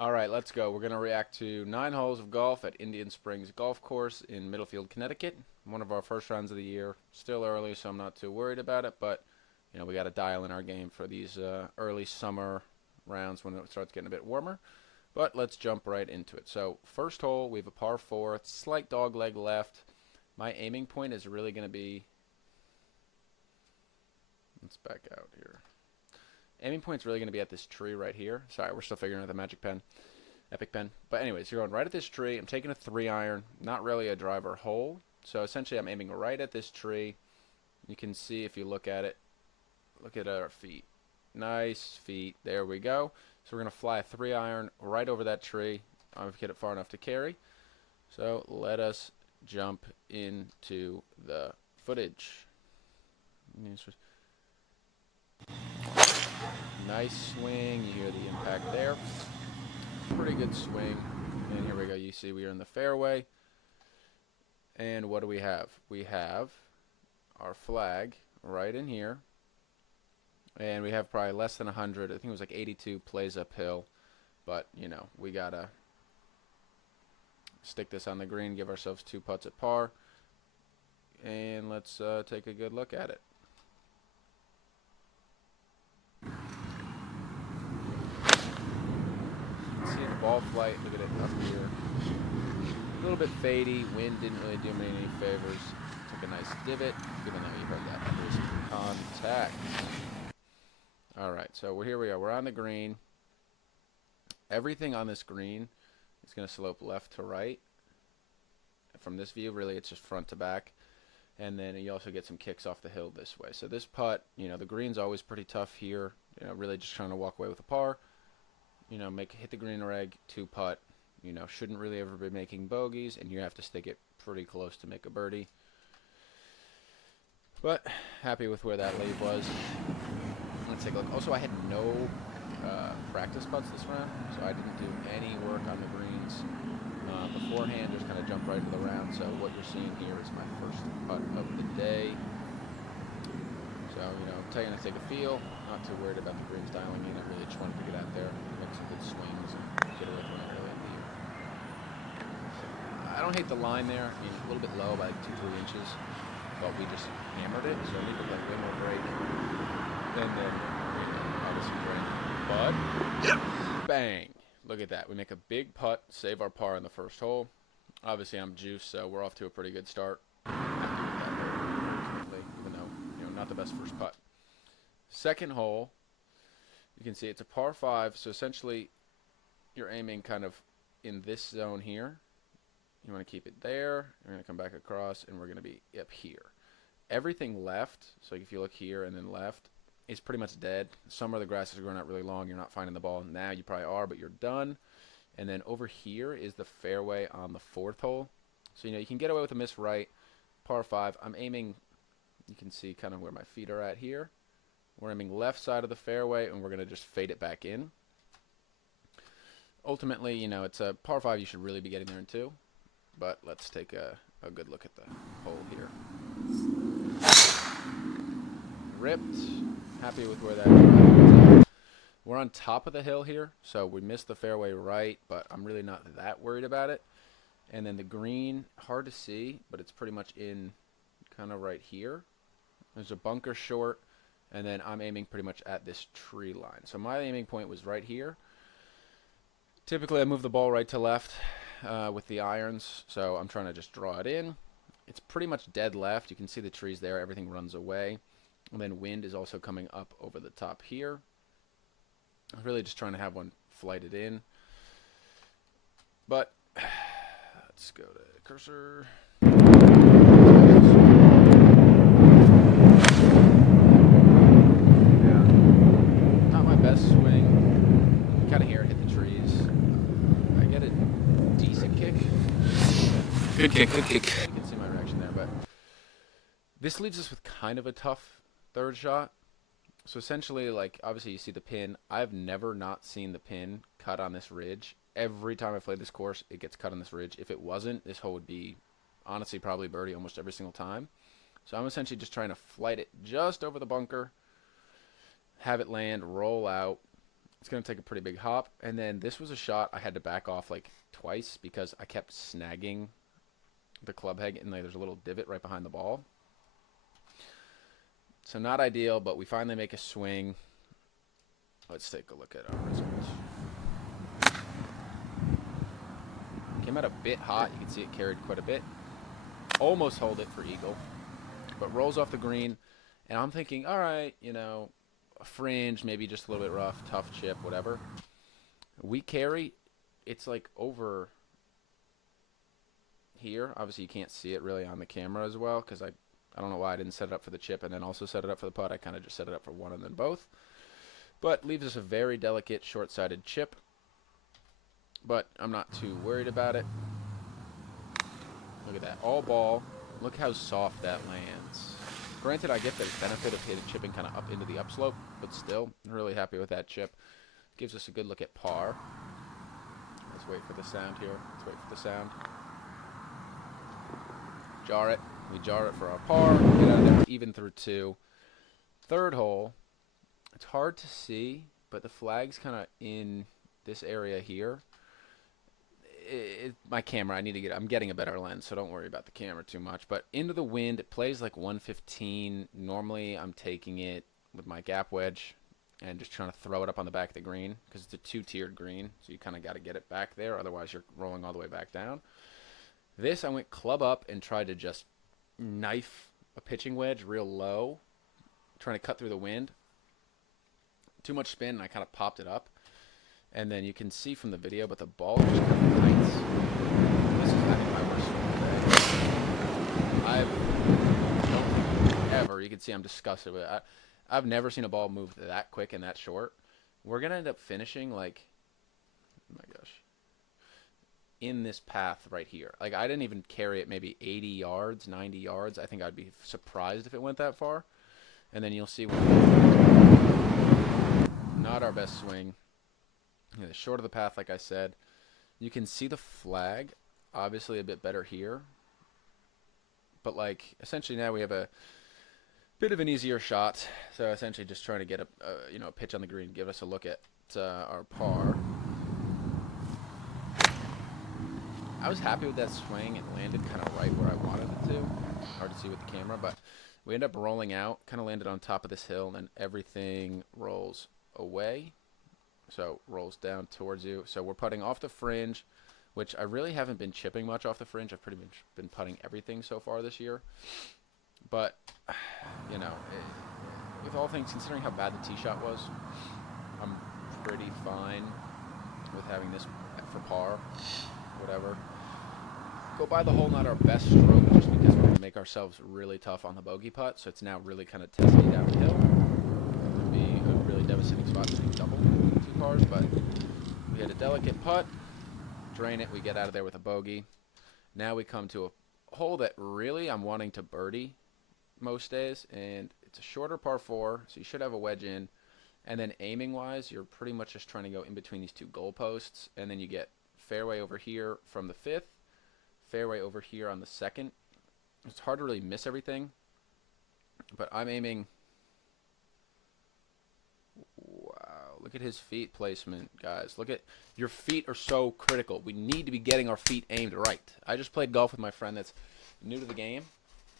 All right, let's go. We're going to react to 9 holes of golf at Indian Springs Golf Course in Middlefield, Connecticut. One of our first rounds of the year. Still early, so I'm not too worried about it, but we got to dial in our game for these early summer rounds when it starts getting a bit warmer. But let's jump right into it. So, first hole, we have a par 4, slight dog leg left. My aiming point is really going to be, let's back out here. Aiming point's really going to be at this tree right here. Sorry, we're still figuring out the magic pen, epic pen. But anyways, you're going right at this tree. I'm taking a 3-iron, not really a driver hole. So essentially I'm aiming right at this tree. You can see if you look at it, look at our feet. Nice feet. There we go. So we're going to fly a 3-iron right over that tree. I've hit it far enough to carry. So let us jump into the footage. Nice swing. You hear the impact there. Pretty good swing. And here we go. You see we are in the fairway. And what do we have? We have our flag right in here. And we have probably less than 100. I think it was like 82 plays uphill. But, we got to stick this on the green, give ourselves 2 putts at par. And let's take a good look at it. See the ball flight, look at it up here. A little bit fadey, wind didn't really do me any favors. Took a nice divot, even though you heard that. There was contact. Alright, so here we are. We're on the green. Everything on this green is going to slope left to right. From this view, really, it's just front to back. And then you also get some kicks off the hill this way. So this putt, the green's always pretty tough here. Really just trying to walk away with a par. Hit the green reg, 2-putt. Shouldn't really ever be making bogeys, and you have to stick it pretty close to make a birdie. But happy with where that lay was. Let's take a look. Also, I had no practice putts this round, so I didn't do any work on the greens beforehand. Just kind of jumped right into the round. So what you're seeing here is my first putt of the day. So I'm take a feel. Not too worried about the greens dialing in. I really just wanted to get out there, make some good swings, and get away from it early in the year. I don't hate the line there. I mean, a little bit low by like 2-3 inches, but we just hammered it, so I need to get way more break. And then obviously break. But bang! Look at that. We make a big putt, save our par in the first hole. Obviously, I'm juiced, so we're off to a pretty good start. Happy with that there, even though not the best first putt. Second hole, you can see it's a par 5, so essentially you're aiming kind of in this zone here. You want to keep it there. You're going to come back across, and we're going to be up here. Everything left, so if you look here and then left, is pretty much dead. Some of the grasses are growing out really long. You're not finding the ball. Now you probably are, but you're done. And then over here is the fairway on the 4th hole. So, you can get away with a miss right. Par 5. I'm aiming, you can see kind of where my feet are at here. We're aiming left side of the fairway, and we're going to just fade it back in. Ultimately, it's a par 5 you should really be getting there in 2. But let's take a good look at the hole here. Ripped. Happy with where that is. We're on top of the hill here, so we missed the fairway right, but I'm really not that worried about it. And then the green, hard to see, but it's pretty much in kind of right here. There's a bunker short. And then I'm aiming pretty much at this tree line. So my aiming point was right here. Typically I move the ball right to left with the irons. So I'm trying to just draw it in. It's pretty much dead left. You can see the trees there. Everything runs away. And then wind is also coming up over the top here. I'm really just trying to have one flighted in. But let's go to cursor. Best swing, kind of here, hit the trees. I get a decent kick. Good kick, good kick. You can see my reaction there, but this leaves us with kind of a tough third shot. So essentially, obviously you see the pin. I've never not seen the pin cut on this ridge. Every time I've played this course, it gets cut on this ridge. If it wasn't, this hole would be, honestly, probably birdie almost every single time. So I'm essentially just trying to flight it just over the bunker, have it land, roll out, It's going to take a pretty big hop. And then this was a shot I had to back off like twice because I kept snagging the club head, and like, there's a little divot right behind the ball. So not ideal, but we finally make a swing. Let's take a look at our results. Came out a bit hot. You can see it carried quite a bit. Almost hold it for eagle, but rolls off the green. And I'm thinking, all right, you know, a fringe, maybe just a little bit rough, tough chip, whatever. We carry. It's like over here. Obviously, you can't see it really on the camera as well because I don't know why I didn't set it up for the chip and then also set it up for the putt. I kind of just set it up for one and then both. But leaves us a very delicate, short-sided chip. But I'm not too worried about it. Look at that. All ball. Look how soft that lands. Granted, I get the benefit of hitting chipping kind of up into the upslope, but still, I'm really happy with that chip. Gives us a good look at par. Let's wait for the sound here. Let's wait for the sound. Jar it. We jar it for our par. Get out of there even through 2. Third hole. It's hard to see, but the flag's kind of in this area here. My camera, I'm getting a better lens, so don't worry about the camera too much. But into the wind, it plays like 115. Normally, I'm taking it with my gap wedge and just trying to throw it up on the back of the green because it's a 2-tiered green, so you kind of got to get it back there. Otherwise, you're rolling all the way back down. This, I went club up and tried to just knife a pitching wedge real low, trying to cut through the wind. Too much spin, and I kind of popped it up. And then you can see from the video, but the ball just kind of bites. This is, I think, my worst swing today. I don't ever, you can see I'm disgusted with it. I've never seen a ball move that quick and that short. We're going to end up finishing, like, oh my gosh, in this path right here. Like, I didn't even carry it maybe 80 yards, 90 yards. I think I'd be surprised if it went that far. And then you'll see not our best swing. You know, the short of the path, like I said. You can see the flag, obviously a bit better here. But, like, essentially now we have a bit of an easier shot. So, essentially just trying to get a pitch on the green, give us a look at our par. I was happy with that swing. It landed kind of right where I wanted it to. Hard to see with the camera, but we end up rolling out, kind of landed on top of this hill, and then everything rolls away. So rolls down towards you. So we're putting off the fringe, which I really haven't been chipping much off the fringe. I've pretty much been putting everything so far this year. But, you know, with all things, considering how bad the tee shot was, I'm pretty fine with having this for par, whatever. Go by the hole, not our best stroke, just because we're going to make ourselves really tough on the bogey putt. So it's now really kind of testy downhill. It would be a really devastating spot to make double 2 pars, but we had a delicate putt. Drain it, we get out of there with a bogey. Now we come to a hole that really I'm wanting to birdie most days, and it's a shorter par 4, so you should have a wedge in. And then aiming wise, you're pretty much just trying to go in between these 2 goalposts, and then you get fairway over here from the 5th, fairway over here on the 2nd. It's hard to really miss everything, but I'm aiming. Wow, look at his feet placement, guys. Look at, your feet are so critical. We need to be getting our feet aimed right. I just played golf with my friend that's new to the game,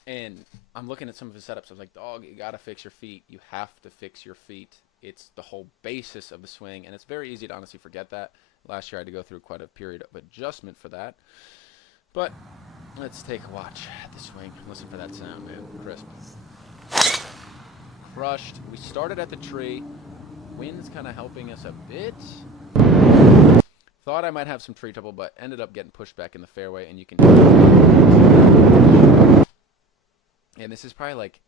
and I'm looking at some of his setups. I was like, dog, you got to fix your feet. You have to fix your feet. It's the whole basis of the swing, and it's very easy to honestly forget that. Last year I had to go through quite a period of adjustment for that. But let's take a watch at the swing. Listen for that sound, man. Crisp. Crushed. We started at the tree. Wind's kind of helping us a bit. Thought I might have some tree trouble, but ended up getting pushed back in the fairway, and you can. And this is probably like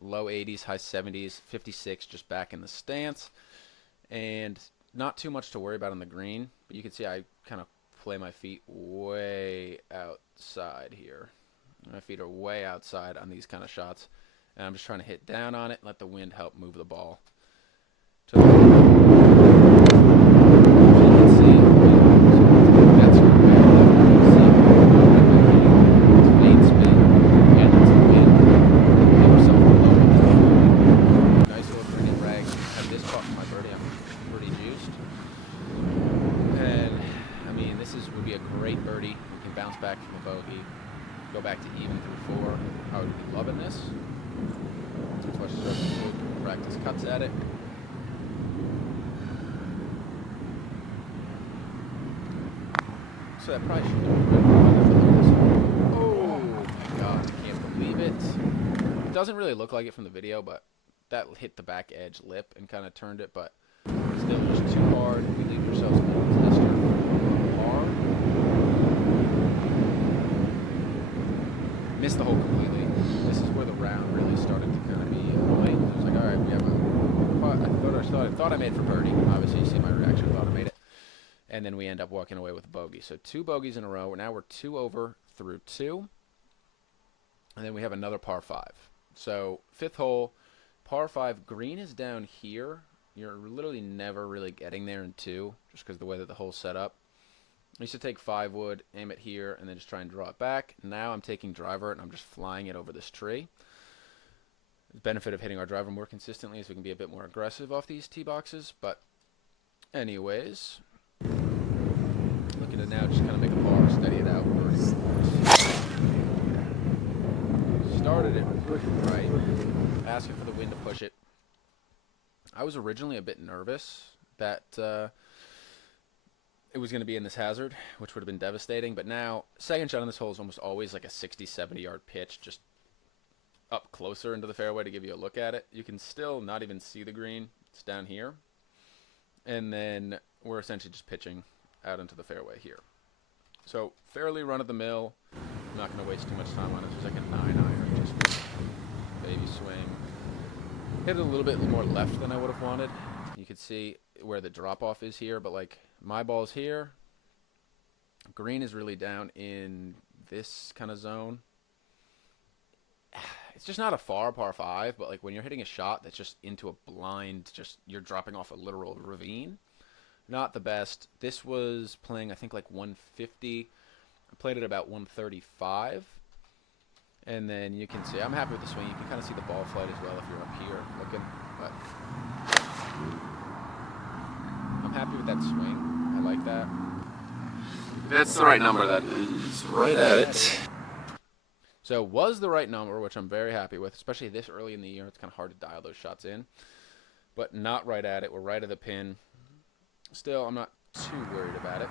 low 80s, high 70s, 56, just back in the stance. And not too much to worry about on the green, but you can see I kind of play my feet way outside here. My feet are way outside on these kind of shots, and I'm just trying to hit down on it and let the wind help move the ball. So you can see, that's it's fade spin, and it's the wind. Give yourself a low. Nice little green rag. And this putt, my birdie, I'm can bounce back from a bogey, go back to even through 4. I would be loving this. Let's watch the practice cuts at it. So that probably should have been. Oh my god, I can't believe it. It doesn't really look like it from the video, but that hit the back edge lip and kind of turned it, but still just too hard. We leave ourselves a little tester. Par. Missed the hole completely. This is where the round really started to kind of be annoying. It was like, alright, we have a... I thought I made for birdie. Obviously, you see my reaction. I thought I made it. And then we end up walking away with a bogey. So 2 bogeys in a row. Now we're 2 over through 2. And then we have another par 5. So 5th hole, par 5. Green is down here. You're literally never really getting there in 2, just because of the way that the hole's set up. I used to take 5 wood, aim it here, and then just try and draw it back. Now I'm taking driver, and I'm just flying it over this tree. The benefit of hitting our driver more consistently is we can be a bit more aggressive off these tee boxes. But anyways... looking to now just kind of make a par, steady it out. Started it, pushed it right, asking for the wind to push it. I was originally a bit nervous that it was going to be in this hazard, which would have been devastating. But now, second shot on this hole is almost always like a 60, 70-yard pitch, just up closer into the fairway to give you a look at it. You can still not even see the green. It's down here. And then we're essentially just pitching out into the fairway here. So fairly run-of-the-mill. I'm not going to waste too much time on it. It's like a 9-iron, just baby swing. Hit it a little bit more left than I would have wanted. You could see where the drop-off is here, but like my ball's here. Green is really down in this kind of zone. It's just not a far par 5, but like when you're hitting a shot that's just into a blind, just you're dropping off a literal ravine. Not the best. This was playing, I think, like 150. I played it about 135. And then you can see, I'm happy with the swing. You can kind of see the ball flight as well if you're up here looking. But I'm happy with that swing. I like that. That's the right number. That is right at it. So it was the right number, which I'm very happy with, especially this early in the year. It's kind of hard to dial those shots in. But not right at it. We're right at the pin. Still, I'm not too worried about it.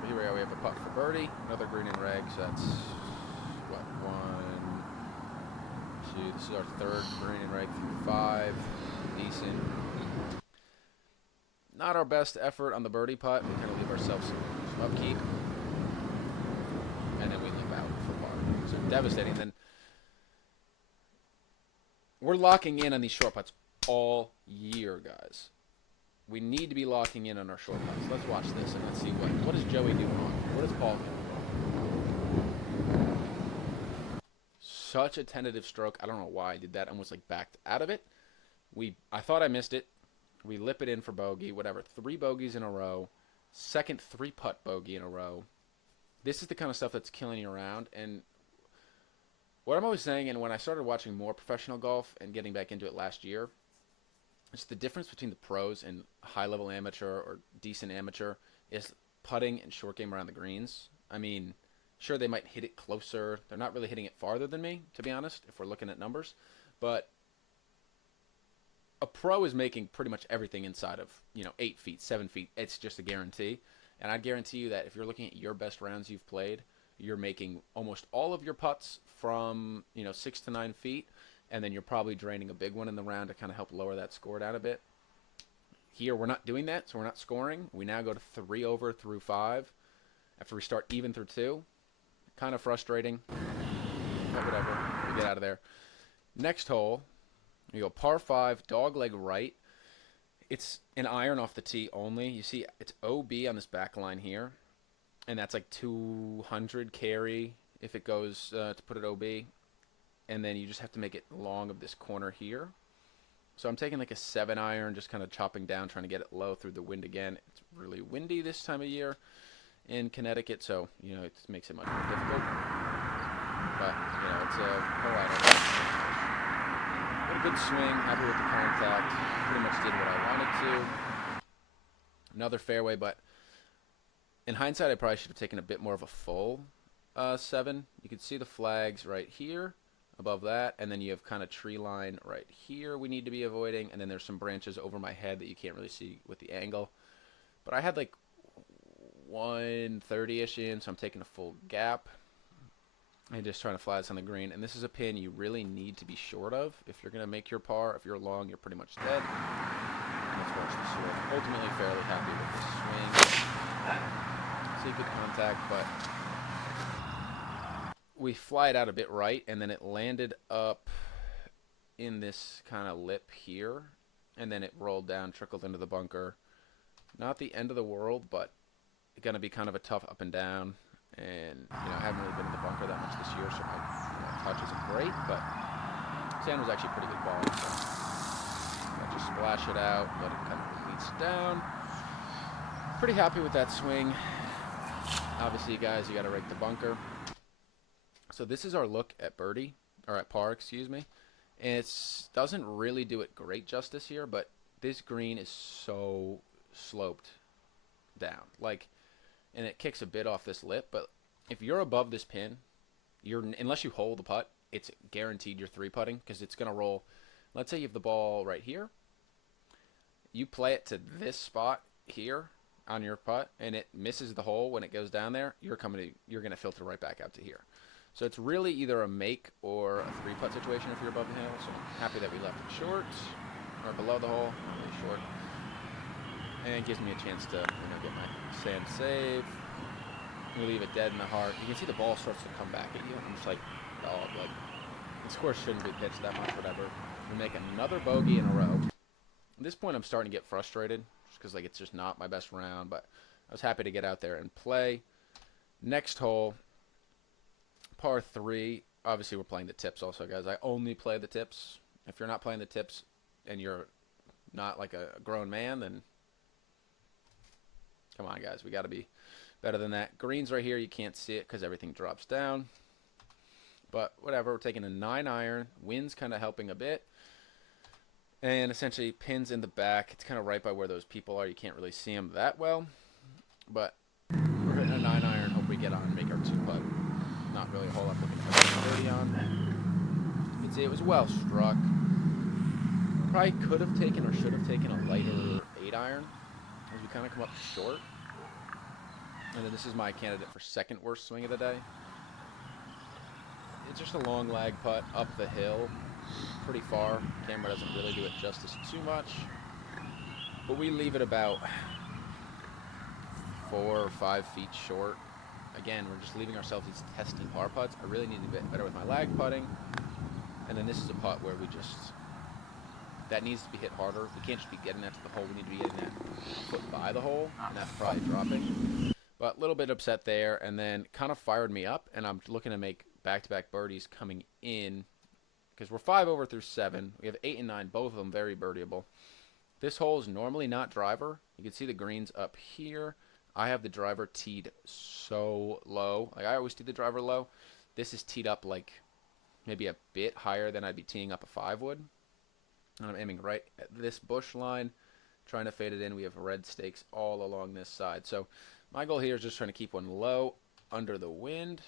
But here we go. We have a putt for birdie. Another green and reg. So that's, what, 1, 2. This is our 3rd green and reg through 5. Decent. Not our best effort on the birdie putt. We kind of leave ourselves some upkeep. And then we leave out for par. So devastating. Then we're locking in on these short putts all year, guys. We need to be locking in on our short putts. Let's watch this and let's see what does Joey do wrong? What does Paul do wrong? Such a tentative stroke. I don't know why I did that. I almost like backed out of it. I thought I missed it. We lip it in for bogey, whatever. 3 bogeys in a row. Second 3-putt bogey in a row. This is the kind of stuff that's killing you around. And what I'm always saying, and when I started watching more professional golf and getting back into it last year, it's the difference between the pros and high-level amateur or decent amateur is putting and short game around the greens. I mean, sure, they might hit it closer. They're not really hitting it farther than me, to be honest, if we're looking at numbers. But a pro is making pretty much everything inside of, 8 feet, 7 feet. It's just a guarantee. And I guarantee you that if you're looking at your best rounds you've played, you're making almost all of your putts from, 6 to 9 feet. And then you're probably draining a big one in the round to kind of help lower that score down a bit. Here, we're not doing that, so we're not scoring. We now go to 3 over through 5 after we start even through 2. Kind of frustrating. But whatever. We get out of there. Next hole, we go par 5, dog leg right. It's an iron off the tee only. You see, it's OB on this back line here. And that's like 200 carry if it goes to put it OB. And then you just have to make it long of this corner here. So I'm taking like a 7-iron, just kind of chopping down, trying to get it low through the wind again. It's really windy this time of year in Connecticut, so, it makes it much more difficult. But, it's a alright. What a good swing, happy with the contact. Pretty much did what I wanted to. Another fairway, but In hindsight, I probably should have taken a bit more of a full 7. You can see the flags right here above that, and then you have kind of tree line right here we need to be avoiding, and then there's some branches over my head that you can't really see with the angle. But I had like 130-ish in, so I'm taking a full gap and just trying to fly this on the green. And this is a pin you really need to be short of if you're going to make your par. If you're long, you're pretty much dead. Let's watch the swing. Ultimately fairly happy with the swing. See good contact, but we fly it out a bit right, and then it landed up in this kind of lip here, and then it rolled down, trickled into the bunker. Not the end of the world, but going to be kind of a tough up and down. And, you know, I haven't really been in the bunker that much this year, so my touch isn't great, but sand was actually pretty good ball. So I'll just splash it out, let it kind of release down. Pretty happy with that swing. Obviously, guys, you got to rake the bunker. So this is our look at birdie, or at par, excuse me. And it doesn't really do it great justice here, but this green is so sloped down. Like, and it kicks a bit off this lip, but if you're above this pin, unless you hold the putt, it's guaranteed you're 3-putting, because it's going to roll. Let's say you have the ball right here. You play it to this spot here on your putt, and it misses the hole when it goes down there. You're going to filter right back out to here. So it's really either a make or a 3-putt situation if you're above the hill. So I'm happy that we left it short, or below the hole, really short. And it gives me a chance to, get my sand save. We leave it dead in the heart. You can see the ball starts to come back at you. I'm just like, oh, like, this course shouldn't be pitched that much, whatever. We make another bogey in a row. At this point, I'm starting to get frustrated, just because, like, it's just not my best round. But I was happy to get out there and play. Next hole, par 3. Obviously, we're playing the tips also, guys. I only play the tips. If you're not playing the tips and you're not like a grown man, then come on, guys. We got to be better than that. Green's right here. You can't see it because everything drops down. But whatever. We're taking a 9-iron. Wind's kind of helping a bit. And essentially, pins in the back. It's kind of right by where those people are. You can't really see them that well. But we're hitting a 9-iron. Hope we get on and make our 2-putt. Not really a whole lot looking to have 30 on. You can see it was well struck. Probably could have taken or should have taken a lighter 8-iron. As we kind of come up short. And then this is my candidate for second worst swing of the day. It's just a long lag putt up the hill. Pretty far. Camera doesn't really do it justice too much. But we leave it about 4 or 5 feet short. Again, we're just leaving ourselves these testing par putts. I really need to get better with my lag putting. And then this is a putt where we just... that needs to be hit harder. We can't just be getting that to the hole. We need to be getting that foot by the hole, and that's probably dropping. But a little bit upset there, and then kind of fired me up, and I'm looking to make back-to-back birdies coming in, because we're 5 over through 7. We have 8 and 9, both of them very birdieable. This hole is normally not driver. You can see the greens up here. I have the driver teed so low. Like, I always tee the driver low. This is teed up like maybe a bit higher than I'd be teeing up a 5 would. And I'm aiming right at this bush line, trying to fade it in. We have red stakes all along this side. So my goal here is just trying to keep one low under the wind.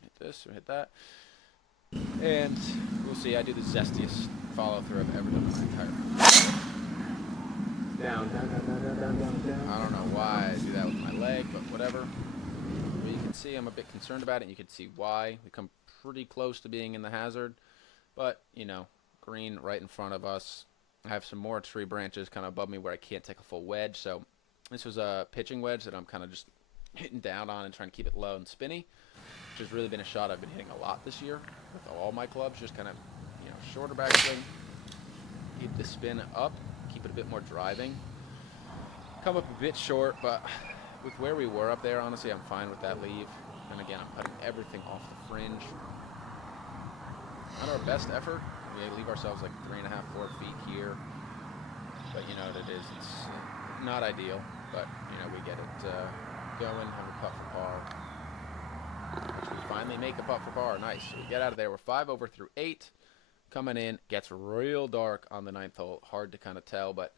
Hit this or hit that. And we'll see. I do the zestiest follow-through I've ever done in my entire life. Down. I don't know why I do that with my leg, but whatever. But you can see I'm a bit concerned about it, and you can see why. We come pretty close to being in the hazard. But, green right in front of us. I have some more tree branches kind of above me where I can't take a full wedge. So this was a pitching wedge that I'm kind of just hitting down on and trying to keep it low and spinny, which has really been a shot I've been hitting a lot this year with all my clubs. Just kind of, shorter backswing. Keep the spin up. Keep it a bit more driving. Come up a bit short, but with where we were up there, honestly, I'm fine with that leave. And again, I'm putting everything off the fringe. Not our best effort. We leave ourselves like 3.5, 4 feet here. But you know what it is. It's not ideal, but we get it going. Have a putt for par. Which we finally make a putt for par. Nice. So we get out of there. We're 5 over through 8. Coming in, gets real dark on the 9th hole. Hard to kind of tell, but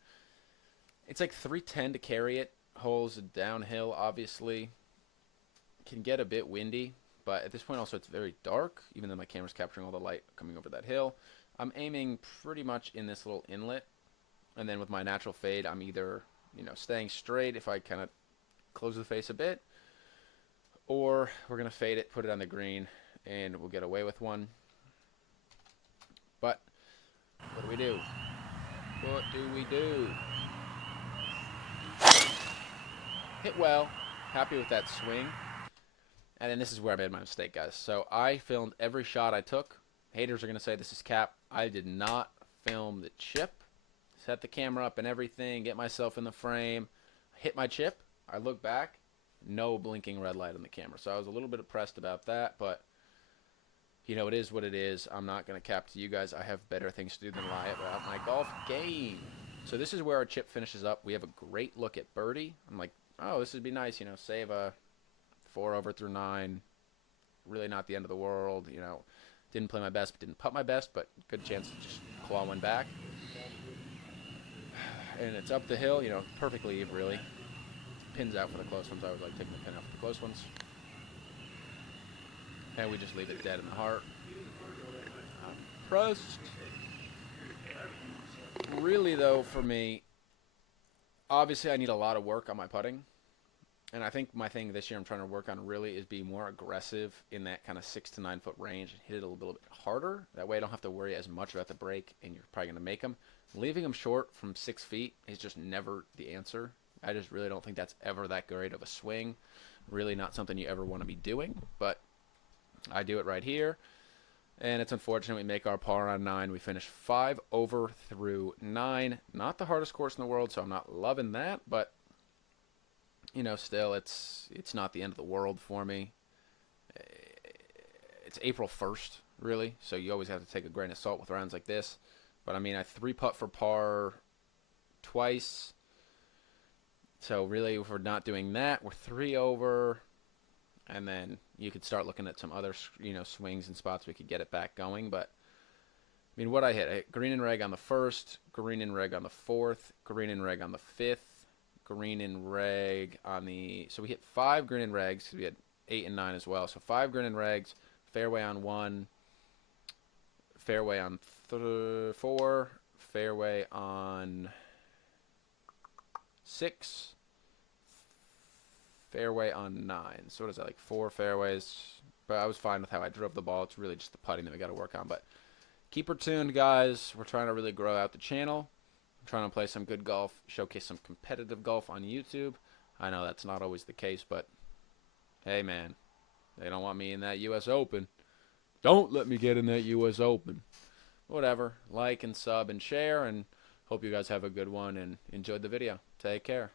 it's like 310 to carry it. Holes downhill, obviously. can get a bit windy, but at this point also it's very dark, even though my camera's capturing all the light coming over that hill. I'm aiming pretty much in this little inlet, and then with my natural fade, I'm either, staying straight if I kind of close the face a bit, or we're going to fade it, put it on the green, and we'll get away with one. But what do we do? What do we do? Hit well. Happy with that swing. And then this is where I made my mistake, guys. So I filmed every shot I took. Haters are going to say this is cap. I did not film the chip. Set the camera up and everything. Get myself in the frame. Hit my chip. I look back. No blinking red light on the camera. So I was a little bit depressed about that. But, it is what it is. I'm not going to cap to you guys. I have better things to do than lie about my golf game. So this is where our chip finishes up. We have a great look at birdie. I'm like, oh, this would be nice. Save a 4 over through 9. Really not the end of the world. Didn't play my best, but didn't putt my best, but good chance to just claw one back. And it's up the hill, perfectly even, really. Pins out for the close ones. I always like taking the pin out for the close ones. And we just leave it dead in the heart. Pressed. Really, though, for me, obviously I need a lot of work on my putting. And I think my thing this year I'm trying to work on really is be more aggressive in that kind of 6 to 9 foot range and hit it a little bit harder. That way I don't have to worry as much about the break, and you're probably going to make them. Leaving them short from 6 feet is just never the answer. I just really don't think that's ever that great of a swing. Really not something you ever want to be doing, but I do it right here. And it's unfortunate we make our par on 9. We finish 5 over through 9. Not the hardest course in the world, so I'm not loving that, but still, it's not the end of the world for me. It's April 1st, really, so you always have to take a grain of salt with rounds like this. But, I 3-putt for par twice. So, really, if we're not doing that, we're 3 over. And then you could start looking at some other, swings and spots we could get it back going. But, what I hit green and reg on the 1st, green and reg on the 4th, green and reg on the 5th. Green and reg on the... So we hit 5 green and regs, because we had 8 and 9 as well. So 5 green and regs, fairway on 1, fairway on 4, fairway on 6, fairway on 9. So what is that, like 4 fairways? But I was fine with how I drove the ball. It's really just the putting that we got to work on. But keep her tuned, guys. We're trying to really grow out the channel. I'm trying to play some good golf, showcase some competitive golf on YouTube. I know that's not always the case, but hey, man, they don't want me in that U.S. Open. Don't let me get in that U.S. Open. Whatever. Like and sub and share, and hope you guys have a good one and enjoyed the video. Take care.